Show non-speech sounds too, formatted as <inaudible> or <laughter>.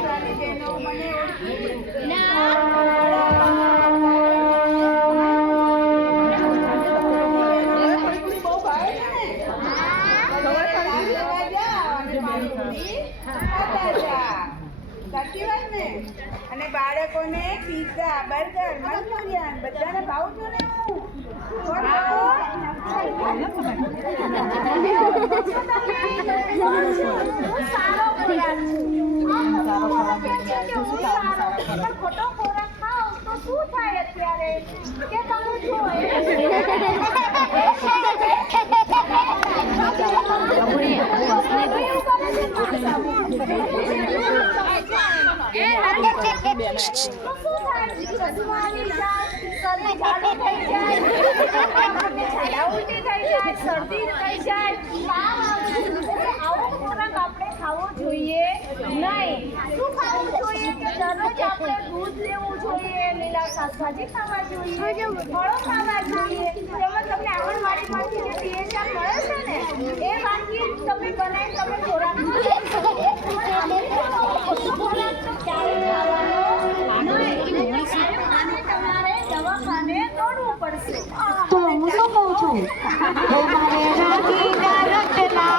નાની બહેનો મને ઓળખી થોડી બહુ ભાવે છે ને હું. સારો બર્ગર મંચુરિયન બધાને ભાવ છો ને ખોટો ખોરાક ખાઓ તો શું થાય અત્યારે કે તમે છો? શરદી થઈ જાય આવો ખોરાક આપણે ખાવો જોઈએ નહીં શું ખાવું જોઈએ કે દરરોજ આપણે દૂધ લેવું જોઈએ લીલા શાકભાજી ખાવા જોઈએ ફળો ખાવા જોઈએ. તેમજ તમને આંગણવાડીમાંથી જે પીએચઆર મળે છે ને એ વાનગી તમે બનાવી તમે ખોરાક તમારે દવાખાને દોડવું પડશે. તો હું શું કહું છું? <laughs>